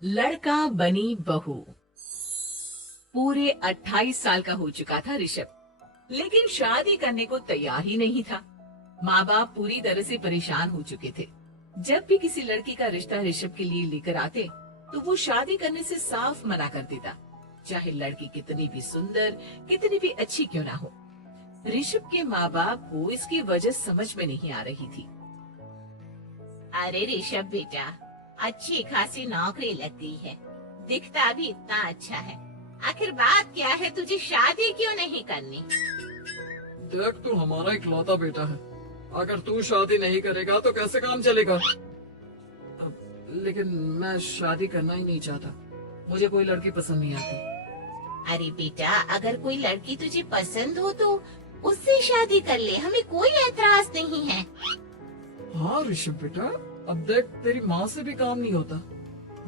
लड़का बनी बहू। पूरे 28 साल का हो चुका था ऋषभ, लेकिन शादी करने को तैयार ही नहीं था। माँ बाप पूरी तरह से परेशान हो चुके थे। जब भी किसी लड़की का रिश्ता ऋषभ के लिए लेकर आते, तो वो शादी करने से साफ मना कर देता, चाहे लड़की कितनी भी सुंदर, कितनी भी अच्छी क्यों ना हो। ऋषभ के माँ बाप को इसकी वजह समझ में नहीं आ रही थी। अरे ऋषभ बेटा, अच्छी खासी नौकरी लग गई है, दिखता भी इतना अच्छा है। आखिर बात क्या है, तुझे शादी क्यों नहीं करनी? देख, तू हमारा इकलौता बेटा है। अगर तू शादी नहीं करेगा तो कैसे काम चलेगा? लेकिन मैं शादी करना ही नहीं चाहता। मुझे कोई लड़की पसंद नहीं आती। अरे बेटा, अगर कोई लड़की तुझे पसंद हो तो उससे शादी कर ले, हमें कोई एतराज नहीं है। हाँ ऋषभ बेटा, अब देख, तेरी माँ से भी काम नहीं होता।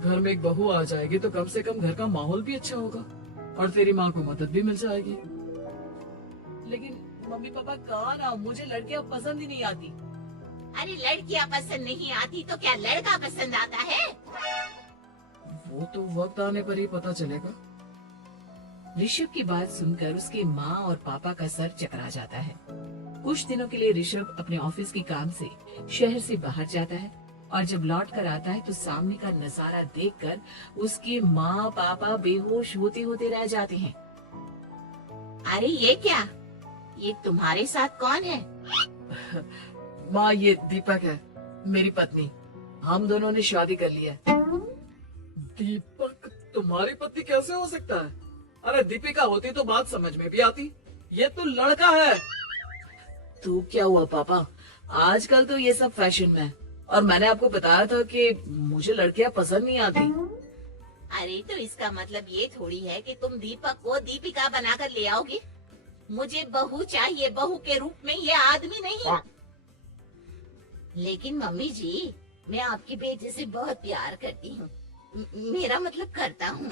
घर में एक बहू आ जाएगी तो कम से कम घर का माहौल भी अच्छा होगा और तेरी माँ को मदद भी मिल जाएगी। लेकिन मम्मी पापा कहा ना, मुझे लड़कियां पसंद ही नहीं आती। अरे लड़कियां पसंद नहीं आती तो क्या लड़का पसंद आता है? वो तो वक्त आने पर ही पता चलेगा। ऋषभ की बात सुनकर उसकी माँ और पापा का सर चकरा जाता है। कुछ दिनों के लिए ऋषभ अपने ऑफिस के काम से शहर से बाहर जाता है और जब लौट कर आता है तो सामने का नजारा देखकर उसके माँ पापा बेहोश होते होते रह जाते हैं। अरे ये क्या, ये तुम्हारे साथ कौन है? माँ, ये दीपक है, मेरी पत्नी। हम दोनों ने शादी कर ली है। दीपक तुम्हारी पत्नी कैसे हो सकता है? अरे दीपिका होती तो बात समझ में भी आती। ये तो लड़का है। तो क्या हुआ पापा, आजकल तो ये सब फैशन में है और मैंने आपको बताया था कि मुझे लड़कियां पसंद नहीं आती। अरे तो इसका मतलब ये थोड़ी है कि तुम दीपक को दीपिका बनाकर ले आओगे। मुझे बहू चाहिए, बहू के रूप में, ये आदमी नहीं। लेकिन मम्मी जी, मैं आपके बेटे से बहुत प्यार करती हूँ। मेरा मतलब करता हूँ।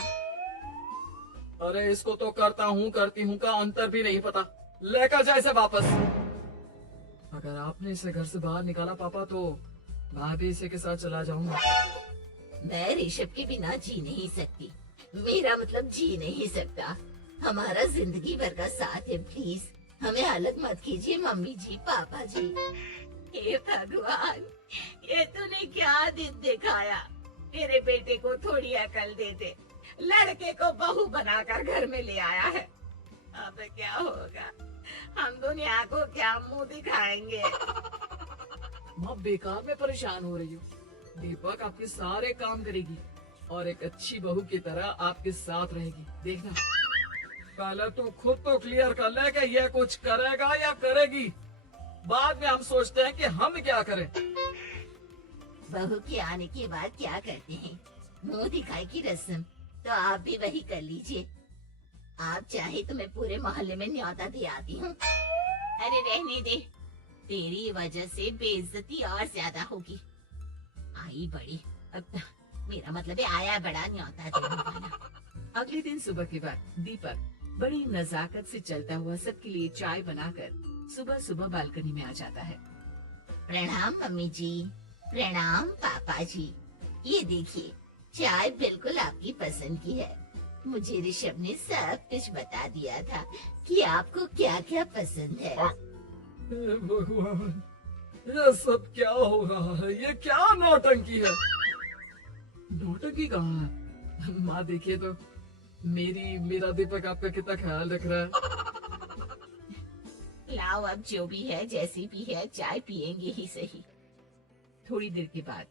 अरे इसको तो करता हूँ करती हूँ का अंतर भी नहीं पता। लेकर जाए इसे वापस। अगर आपने इसे घर से बाहर निकाला पापा, तो मैं भी इसे के साथ चला जाऊंगा। मैं ऋषभ के बिना जी नहीं सकती। मेरा मतलब जी नहीं सकता। हमारा जिंदगी भर का साथ है, प्लीज हमें अलग मत कीजिए मम्मी जी, पापा जी। हे भगवान, ये तूने क्या दिन दिखाया। मेरे बेटे को थोड़ी अकल दे दे। लड़के को बहू बनाकर घर में ले आया है। अब क्या होगा, हम दुनिया को क्या मुंह दिखाएंगे? माँ, बेकार में परेशान हो रही हो। दीपक आपके सारे काम करेगी और एक अच्छी बहू की तरह आपके साथ रहेगी, देखना। पहले तू खुद तो क्लियर कर ले कि ये कुछ करेगा या करेगी। बाद में हम सोचते हैं कि हम क्या करें। बहू के आने के बाद क्या करते हैं, मुंह दिखाई की रस्म, तो आप भी वही कर लीजिए। आप चाहे तो मैं पूरे मोहल्ले में न्योता दे आती हूँ। अरे रहने दे, तेरी वजह से बेइज्जती और ज्यादा होगी। आई बड़ी, मेरा मतलब है आया बड़ा न्योता देने वाला। अगले दिन सुबह के बाद दीपक बड़ी नजाकत से चलता हुआ सबके लिए चाय बनाकर सुबह सुबह बालकनी में आ जाता है। प्रणाम मम्मी जी, प्रणाम पापा जी। ये देखिए, चाय बिल्कुल आपकी पसंद की है। मुझे ऋषभ ने सब कुछ बता दिया था कि आपको क्या क्या पसंद है। हे भगवान, ये सब क्या हो रहा है? ये क्या नौटंकी है? नौटंकी कहाँ है? माँ देखिए तो, मेरा दीपक आपका कितना ख्याल रख रहा है। लाओ, अब जो भी है, जैसी भी है, चाय पियेंगे ही सही। थोड़ी देर के बाद,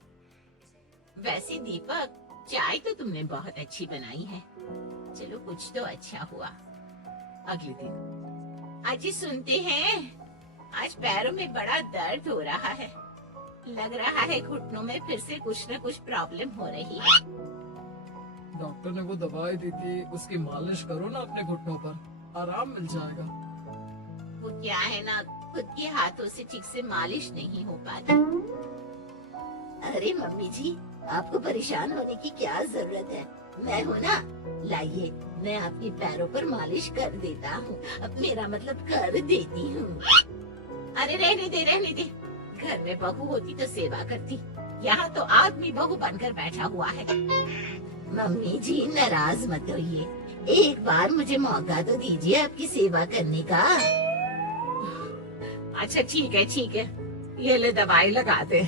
वैसे दीपक, चाय तो तुमने बहुत अच्छी बनाई है। चलो, कुछ तो अच्छा हुआ। अगले दिन, आज सुनते हैं, आज पैरों में बड़ा दर्द हो रहा है। लग रहा है घुटनों में फिर से कुछ न कुछ प्रॉब्लम हो रही है। डॉक्टर ने वो दवाई दी थी, उसकी मालिश करो ना अपने घुटनों पर, आराम मिल जाएगा। वो क्या है ना, खुद के हाथों से ठीक से मालिश नहीं हो पाती। अरे मम्मी जी, आपको परेशान होने की क्या जरूरत है, मैं हूँ ना। लाइए, मैं आपके पैरों पर मालिश कर देता हूँ। अब मेरा मतलब कर देती हूँ। अरे रहने दे, रहने दे। घर में बहू होती तो सेवा करती, यहाँ तो आदमी बहू बनकर बैठा हुआ है। मम्मी जी नाराज मत होइए, एक बार मुझे मौका तो दीजिए आपकी सेवा करने का। अच्छा ठीक है, ये ले दवाई लगा दे।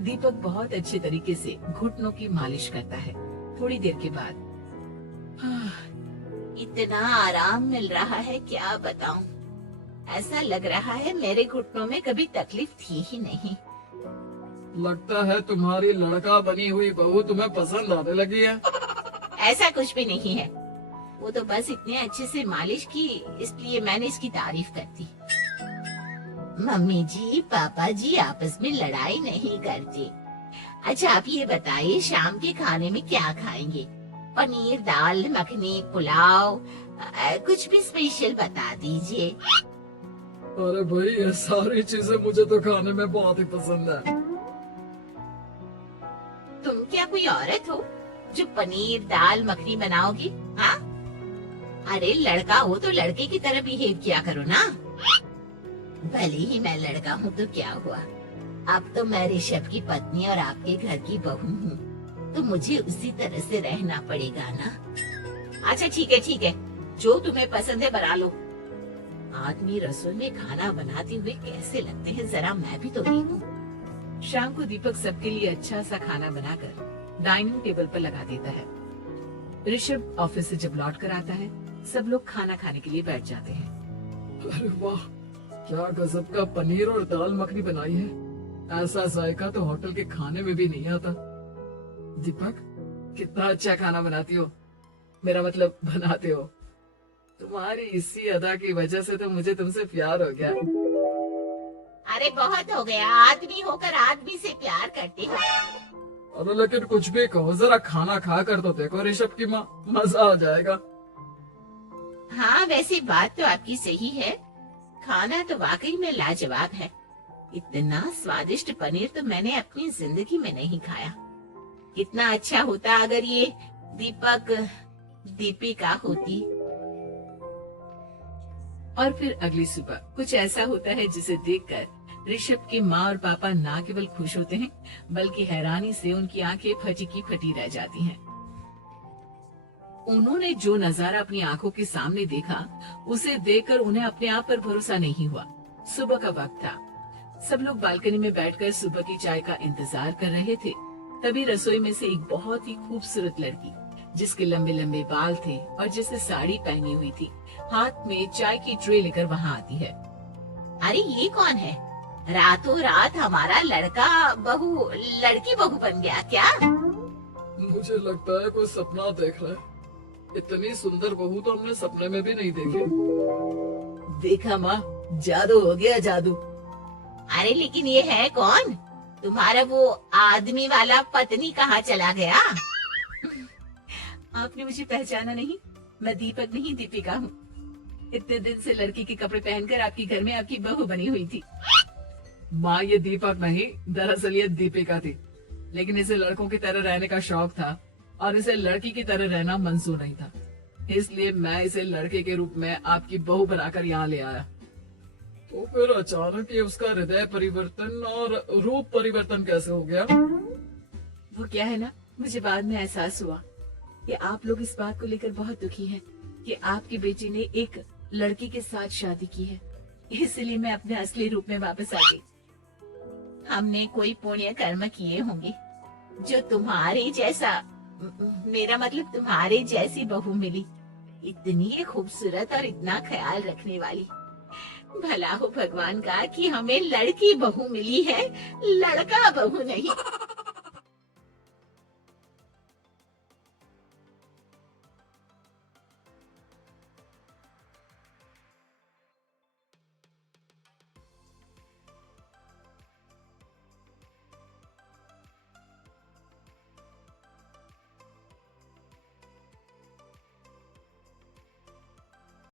दीपक बहुत अच्छे तरीके से घुटनों की मालिश करता है। थोड़ी देर के बाद इतना आराम मिल रहा है क्या बताऊं, ऐसा लग रहा है मेरे घुटनों में कभी तकलीफ थी ही नहीं। लगता है तुम्हारी लड़का बनी हुई बहू तुम्हें पसंद आने लगी है। ऐसा कुछ भी नहीं है, वो तो बस इतने अच्छे से मालिश की इसलिए मैंने इसकी तारीफ कर दी। मम्मी जी पापा जी आपस में लड़ाई नहीं करते। अच्छा आप ये बताइए शाम के खाने में क्या खाएंगे? पनीर दाल मखनी पुलाव कुछ भी स्पेशल बता दीजिए। अरे भाई ये सारी चीजें मुझे तो खाने में बहुत ही पसंद है। तुम क्या कोई औरत हो जो पनीर दाल मखनी बनाओगी? हाँ, अरे लड़का हो तो लड़के की तरह बिहेव किया करो ना। भले ही मैं लड़का हूँ तो क्या हुआ, अब तो मैं ऋषभ की पत्नी और आपके घर की बहू हूँ, तो मुझे उसी तरह से रहना पड़ेगा ना। अच्छा ठीक है, जो तुम्हें पसंद है बना लो। आदमी रसोई में खाना बनाते हुए कैसे लगते हैं, जरा मैं भी तो देखूं। शाम को दीपक सबके लिए अच्छा सा खाना बनाकर डाइनिंग टेबल पर लगा देता है। ऋषभ ऑफिस से जब लौट कर आता है, सब लोग खाना खाने के लिए बैठ जाते हैं। अरे वाह, क्या गजब का पनीर और दाल मखनी बनाई है। ऐसा जायका तो होटल के खाने में भी नहीं आता। दीपक कितना अच्छा खाना बनाती हो, मेरा मतलब बनाते हो। तुम्हारी इसी अदा की वजह से तो मुझे तुमसे प्यार हो गया। अरे बहुत हो गया, आदमी होकर आदमी से प्यार करते हो। अरे लेकिन कुछ भी कहो, जरा खाना खा कर तो देखो ऋषभ की माँ, मजा आ जाएगा। हाँ वैसे बात तो आपकी सही है, खाना तो वाकई में लाजवाब है। इतना स्वादिष्ट पनीर तो मैंने अपनी जिंदगी में नहीं खाया। कितना अच्छा होता अगर ये दीपक दीपिका होती। और फिर अगली सुबह कुछ ऐसा होता है जिसे देखकर ऋषभ की माँ और पापा ना केवल खुश होते हैं, बल्कि हैरानी से उनकी आंखें फटी की फटी रह जाती हैं। उन्होंने जो नजारा अपनी आंखों के सामने देखा, उसे देखकर उन्हें अपने आप पर भरोसा नहीं हुआ। सुबह का वक्त था, सब लोग बालकनी में बैठकर सुबह की चाय का इंतजार कर रहे थे। तभी रसोई में से एक बहुत ही खूबसूरत लड़की, जिसके लंबे लंबे बाल थे और जिसने साड़ी पहनी हुई थी, हाथ में चाय की ट्रे लेकर वहाँ आती है। अरे ये कौन है? रातों रात हमारा लड़की बहू बन गया क्या? मुझे लगता है कोई सपना देख रहा है। इतनी सुंदर बहू तो हमने सपने में भी नहीं देखी। देखा माँ, जादू हो गया जादू। अरे लेकिन ये है कौन? तुम्हारा वो आदमी वाला पत्नी कहाँ चला गया? आपने मुझे पहचाना नहीं? मैं दीपक नहीं दीपिका हूँ। इतने दिन से लड़की के कपड़े पहनकर आपके घर में आपकी बहू बनी हुई थी। माँ ये दीपक नहीं, दरअसल ये दीपिका थी, लेकिन इसे लड़कों की तरह रहने का शौक था और इसे लड़की की तरह रहना मंजूर नहीं था, इसलिए मैं इसे लड़के के रूप में आपकी बहू बनाकर यहाँ ले आया। तो फिर अचानक ये उसका हृदय परिवर्तन और रूप परिवर्तन कैसे हो गया? वो क्या है ना, मुझे बाद में एहसास हुआ कि आप लोग इस बात को लेकर बहुत दुखी हैं कि आपकी बेटी ने एक लड़की के साथ शादी की है, इसलिए मैं अपने असली रूप में वापस आ गई। हमने कोई पुण्य कर्म किए होंगे जो तुम्हारे जैसा, मेरा मतलब तुम्हारे जैसी बहू मिली, इतनी खूबसूरत और इतना ख्याल रखने वाली। भला हो भगवान का कि हमें लड़की बहू मिली है, लड़का बहू नहीं।